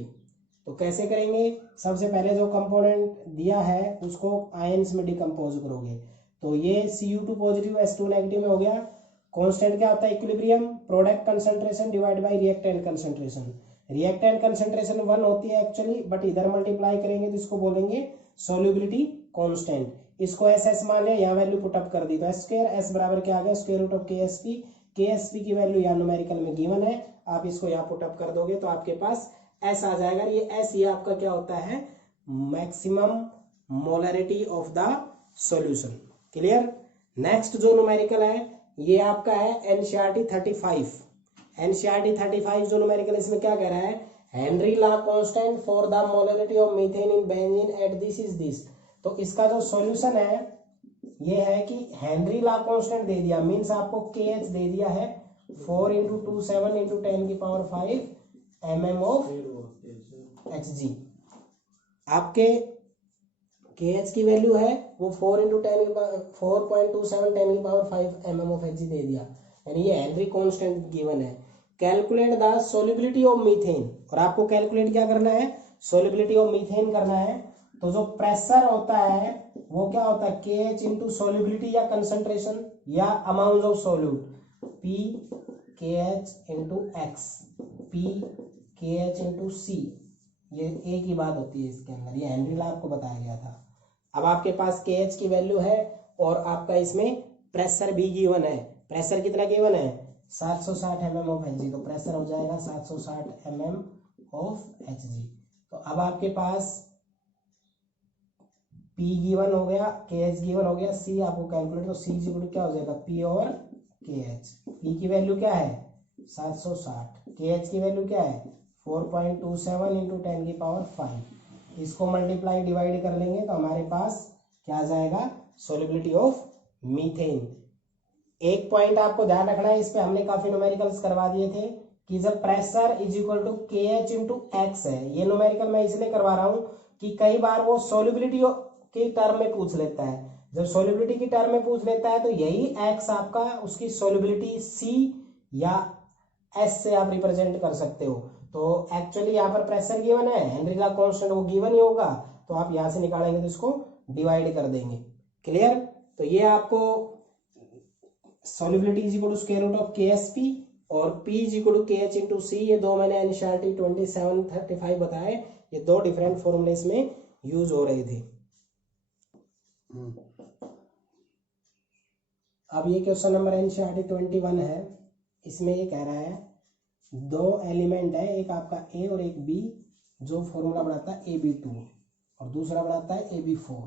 तो कैसे करेंगे, सबसे पहले जो कंपोनेंट दिया है उसको आयंस में डिकम्पोज करोगे। तो ये Cu2 पॉजिटिव S2 नेगेटिव में हो गया। कांस्टेंट क्या होता है equilibrium, product concentration divide by reactant concentration. Reactant concentration 1 होती है एक्चुअली, बट इधर मल्टीप्लाई करेंगे तो इसको बोलेंगे सोल्युबिलिटी कांस्टेंट। इसको SS मान लिया, यहाँ वैल्यू पुटअप कर दी तो S स्क्वायर S बराबर क्या आ गया square root of KSP। KSP की वैल्यू यहाँ न्यूमेरिकल में गिवन है, आप इसको यहाँ पुटअप कर दोगे तो आपके पास S आ जाएगा। ये S ये आपका क्या होता है maximum molarity of the solution. Clear. Next जो न्यूमेरिकल है ये आपका है NCERT 35। NCERT 35 जो न्यूमेरिकल इसमें क्या कह रहा है Henry law constant for the molarity of methane in benzene at this is this. तो इसका जो सॉल्यूशन है ये है कि हेनरी लॉ कांस्टेंट दे दिया मीन्स आपको KH दे दिया है 4 इंटू 2 7 इंटू 10 की पावर 5 mm ऑफ Hg। आपके KH की वैल्यू है वो 4 इंटू 10 4.27 10 की पावर 5 mm ऑफ Hg दे दिया, यानी ये हेनरी कांस्टेंट गिवन है। Calculate the solubility of methane, और आपको कैलकुलेट क्या करना है सोल्युबिलिटी ऑफ मीथेन करना है। तो जो प्रेशर होता है वो क्या होता है KH इंटू सोल्युबिलिटी या कंसंट्रेशन या amount of solute P KH into X P KH into C। ये एक ही बात होती है इसके अंदर, ये हेनरी लॉ आपको बताया गया था। अब आपके पास KH की वैल्यू है और आपका इसमें प्रेशर भी गिवन है। प्रेशर कितना गिवन है 760 mm ऑफ Hg, तो प्रेशर हो जाएगा 760 mm ऑफ Hg। तो अब आपके पास P गिवन हो गया KH गिवन हो गया, C आपको कैलकुलेट, तो C इक्वल क्या हो जाएगा P और KH। P की वैल्यू क्या है 760, KH की वैल्यू क्या है 4.27 इंटू 10 की पावर 5। इसको मल्टीप्लाई डिवाइड कर लेंगे तो हमारे पास क्या आ जाएगा सोल्युबिलिटी ऑफ मीथेन। एक पॉइंट आपको ध्यान रखना है, इस पे हमने काफी न्यूमेरिकल्स करवा दिए थे कि जब pressure is equal to KH into X है, ये न्यूमेरिकल मैं इसलिए करवा रहा हूं कि कई बार वो सोल्युबिलिटी के टर्म में पूछ लेता है। जब सोल्युबिलिटी की टर्म में पूछ लेता है तो यही एक्स आपका उसकी सोल्युबिलिटी C या S से आप रिप्रेजेंट कर सकते हो। तो एक्चुअली यहाँ पर प्रेशर गिवन है, हेनरी लॉ कांस्टेंट वो गिवन ही होगा, तो आप यहाँ से निकालेंगे तो इसको डिवाइड कर देंगे। क्लियर। तो ये आपको solubility is equal to square root of KSP और P is equal to KH into C, ये दो मैंने NCERT 27-35 बताए, ये दो डिफरेंट फॉर्मूले इसमें यूज हो रहे थे। अब ये क्वेश्चन नंबर NCERT 21 है, इसमें ये कह रहा है दो एलिमेंट है, एक आपका A और एक B, जो फॉर्मूला बनाता है AB2 और दूसरा बनाता है AB4।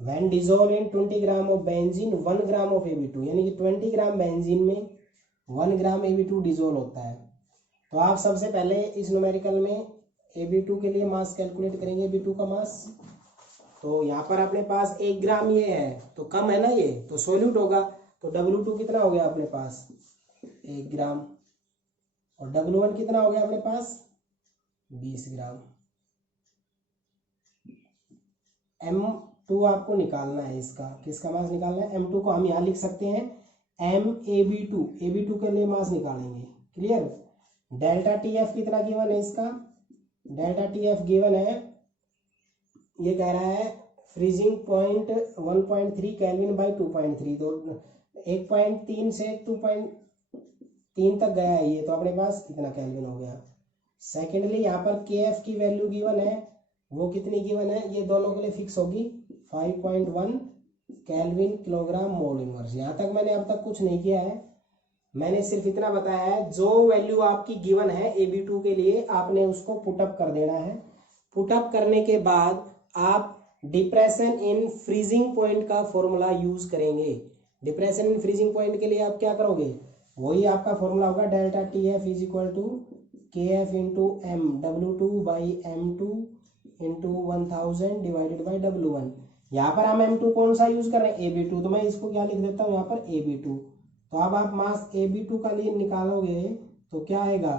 When dissolved in 20 gram of benzene 1 gram of AB2, यानी कि 20 ग्राम बेंजीन में 1 ग्राम AB2 डिजोल्व होता है। तो आप सबसे पहले इस न्यूमेरिकल में AB2 के लिए मास कैलकुलेट करेंगे, AB2 का मास। तो यहाँ पर अपने पास 1 ग्राम ये है तो कम है ना, ये तो सोल्यूट होगा, तो W2 कितना हो गया अपने पास 1 ग्राम और W1 कितना हो गया अपने पास 20 ग्राम। M2 आपको निकालना है, इसका किसका मास निकालना है M2 को हम यहाँ लिख सकते हैं MAB2, AB2 के लिए मास निकालेंगे। क्लियर। डेल्टा TF कितना गिवन है, इसका डेल्टा TF गिवन है, ये कह रहा है फ्रीजिंग पॉइंट 1.3 केल्विन बाई 2.3, तो 1.3 से 2.3 तक गया है ये, तो अपने पास इतना केल्विन हो गया। सेकेंडली यहाँ पर KF की वैल्यू गिवन है, वो कितनी गिवन है, ये दोनों के लिए फिक्स होगी 5.1 केल्विन किलोग्राम मोल इनवर्स। यहाँ तक मैंने अब तक कुछ नहीं किया है, मैंने सिर्फ इतना बताया है जो वैल्यू आपकी गिवन है AB2 के लिए आपने उसको पुटअप कर देना है। पुटअप करने के बाद आप डिप्रेशन इन फ्रीजिंग पॉइंट का फॉर्मूला यूज करेंगे। डिप्रेशन इन फ्रीजिंग पॉइंट के लिए आप क्या करोगे, वही आपका फॉर्मूला होगा delta T F is equal to K F into M W2 by M2 into 1000 divided by W1। यहाँ पर हम M2 कौन सा यूज कर रहे हैं, AB2, तो मैं इसको क्या लिख देता हूँ यहाँ पर AB2। तो अब आप मास AB2 का लिए निकालोगे तो क्या आएगा,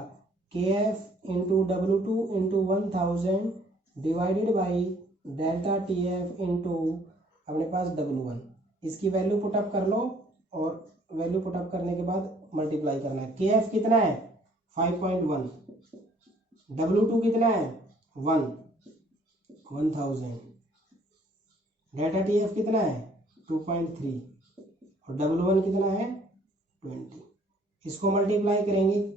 के F into W2 into 1000 divided by delta T F into अपने पास W1। इसकी वैल्यू पुटअप कर लो और वैल्यू पुटअप करने के बाद मल्टीप्लाई करना है। के एफ कितना है 5.1, W2 कितना है 1000, डेल्टा टी एफ कितना है 2.3 और W1 कितना है 20। इसको मल्टीप्लाई करेंगे,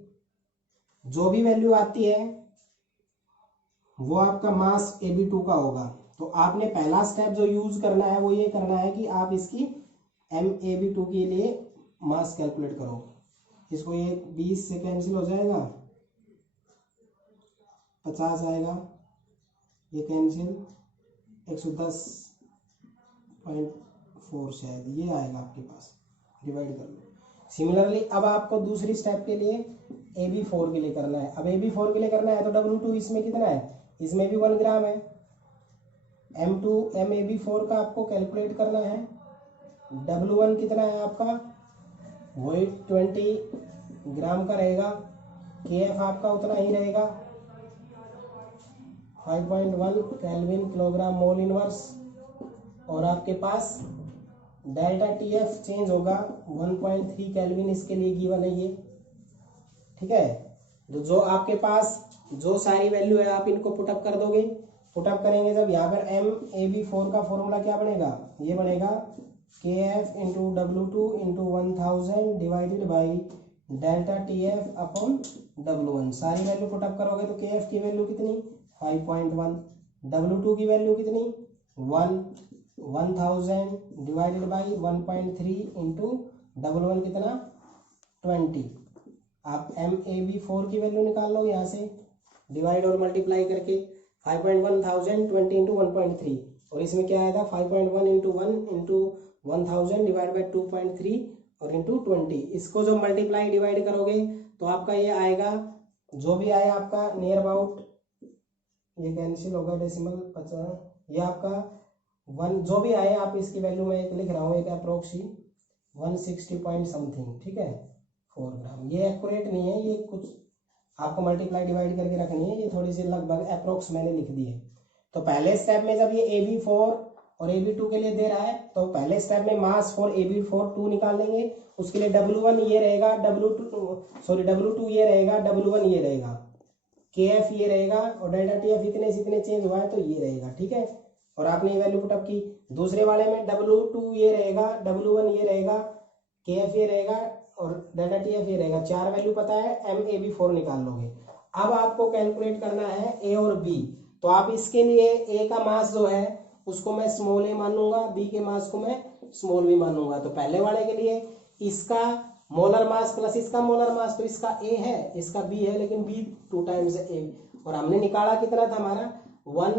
जो भी वैल्यू आती है वो आपका मास AB2 का होगा। तो आपने पहला स्टेप जो यूज करना है वो ये करना है कि आप इसकी MAB2 के लिए मास कैलकुलेट करो। इसको ये 20 से कैंसिल हो जाएगा, 50 आएगा, ये कैंसिल 110.4 शायद ये आएगा आपके पास, डिवाइड कर लो। सिमिलरली अब आपको दूसरी स्टेप के लिए AB4 के लिए करना है। अब AB4 के लिए करना है तो W2 इसमें कितना है, इसमें भी 1 ग्राम है। MAB4 का आपको कैलकुलेट करना है। W1 कितना है आपका, वही 20 ग्राम का रहेगा। KF आपका उतना ही रहेगा 5.1 केल्विन किलोग्राम मोल इनवर्स। और आपके पास डेल्टा TF चेंज होगा 1.3 केल्विन, इसके लिए गिवन है ये, ठीक है। तो जो आपके पास जो सारी वैल्यू है आप इनको पुटअप कर दोगे। पुटअप करेंगे जब यहाँ पर MAB4 का फॉर्मूला क्या बनेगा, ये बनेगा KF into W2 into 1000 divided by delta TF upon W1। सारी वैल्यू पुटअप करोगे तो KF की वैल्यू कितनी 5.1, W2 की वैल्यू कितनी 1, 1000 डिवाइडेड बाई 1.3 इंटू W1 कितना 20। आप MAB4 की वैल्यू निकाल लो यहाँ से, डिवाइड और मल्टीप्लाई करके 5.1000 20 इंटू 1.3, और इसमें क्या आएगा 5.1 इंटू 1 इंटू 1000 डिवाइड बाई 2.3 और इंटू 20। इसको जो मल्टीप्लाई डिवाइड करोगे तो आपका ये आएगा, जो भी आया आपका नियर अबाउट, ये कैंसिल होगा डेसिमल 50, ये आपका 1 जो भी आए आप इसकी वैल्यू मैं एक लिख रहा हूँ, एक अप्रोक्सी 160 पॉइंट समथिंग, ठीक है 4 ग्राम। ये एक्यूरेट नहीं है, ये कुछ आपको मल्टीप्लाई डिवाइड करके रखनी है, ये थोड़ी सी लगभग अप्रोक्स मैंने लिख दी है। तो पहले स्टेप में जब ये AB4 और AB2 के लिए दे रहा है तो पहले स्टेप में मास फॉर AB4 2 निकाल लेंगे। उसके लिए W1 ये रहेगा, W2 ये रहेगा, W1 ये रहेगा, KF ये रहेगा और डेल्टा TF इतने से इतने चेंज हुआ है तो ये रहेगा, ठीक है। और आपने ये वैल्यू पुटअप की। दूसरे वाले में W2 ये रहेगा, W1 ये रहेगा, KF ये रहेगा और डेल्टा TF ये रहेगा। 4 वैल्यू पता है, MAB4 निकाल लोगे। अब आपको कैलकुलेट करना है A और B। तो आप इसके लिए A का मास जो है उसको मैं स्मॉल a मानूंगा, B के मास को मैं स्मॉल b मानूंगा। तो पहले वाले के लिए इसका मोलर मास प्लस इसका मोलर मास, तो इसका A है, इसका B है, लेकिन B 2 टाइम्स A। और हमने निकाला कितना था, हमारा 1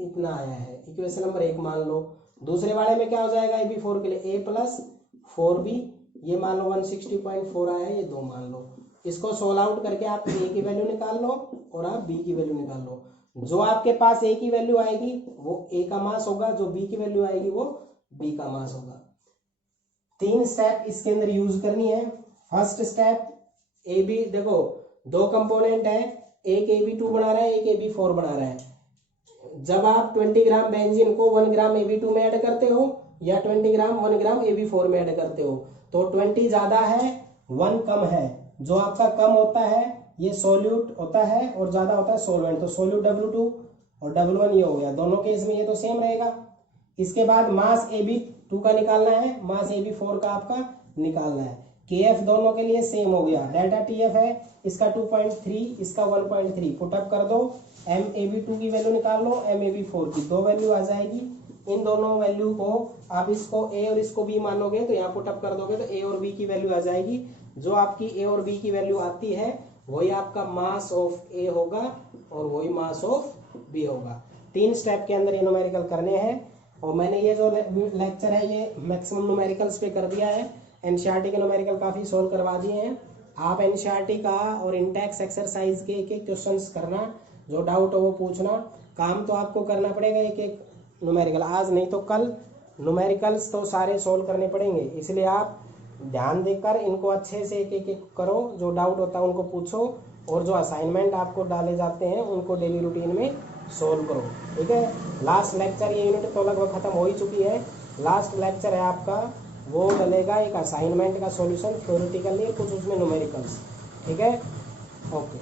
इतना आया है, इक्वेशन नंबर 1 मान लो। दूसरे वाले में क्या हो जाएगा AB4 के लिए A प्लस 4B, ये मान लो 160.4 आया है, ये 2 मान लो। इसको सोल्व आउट करके आप A की वैल्यू निकाल लो और आप B की वैल्यू निकाल लो। जो आपके पास A की वैल्यू आएगी वो A का मास होगा, जो B की वैल्यू आएगी वो B का मास होगा। 3 स्टेप इसके अंदर यूज करनी है। फर्स्ट स्टेप AB, देखो 2 कंपोनेंट है, एक AB2 बना रहा है, एक AB4 बना रहा है। जब आप 20 ग्राम बेंजीन को 1 ग्राम AB2 में ऐड करते हो या 20 ग्राम 1 ग्राम AB4 में ऐड करते हो तो 20 ज्यादा है 1 कम है। जो आपका कम होता है ये सोल्यूट होता है और ज्यादा होता है सोलवेंट। तो सोल्यूट W2 और W1 ये हो गया, दोनों केस में ये तो सेम रहेगा। इसके बाद मास AB2 का निकालना है, मास AB4 का आपका निकालना है। KF दोनों के लिए सेम हो गया, डेल्टा TF है इसका 2.3, इसका 1.3, पुटअप कर दो। MAB2 की वैल्यू निकाल लो, MAB4 की 2 वैल्यू आ जाएगी। इन दोनों वैल्यू को आप इसको A और इसको B मानोगे तो यहाँ पुटअप कर दोगे तो A और B की वैल्यू आ जाएगी। जो आपकी A और B की वैल्यू आती है वही आपका मास ऑफ A होगा और वही मास ऑफ B होगा। 3 स्टेप के अंदर ये न्यूमेरिकल करने हैं। और मैंने ये जो लेक्चर है ये मैक्सिमम न्यूमेरिकल्स पे कर दिया है। एनसीईआरटी के न्यूमेरिकल काफ़ी सोल्व करवा दिए हैं। आप एनसीईआरटी का और इंटेक्स एक्सरसाइज के एक एक क्वेश्चंस करना, जो डाउट हो वो पूछना। काम तो आपको करना पड़ेगा एक एक न्यूमेरिकल, आज नहीं तो कल न्यूमेरिकल्स तो सारे सोल्व करने पड़ेंगे। इसलिए आप ध्यान देकर इनको अच्छे से एक एक करो, जो डाउट होता है उनको पूछो, और जो असाइनमेंट आपको डाले जाते हैं उनको डेली रूटीन में सोल्व करो। ठीक है, लास्ट लेक्चर, ये यूनिट तो लगभग खत्म हो ही चुकी है। लास्ट लेक्चर है आपका, वो डलेगा एक असाइनमेंट का सॉल्यूशन थ्योरेटिकली, कुछ उसमें न्यूमेरिकल्स। ठीक है, ओके।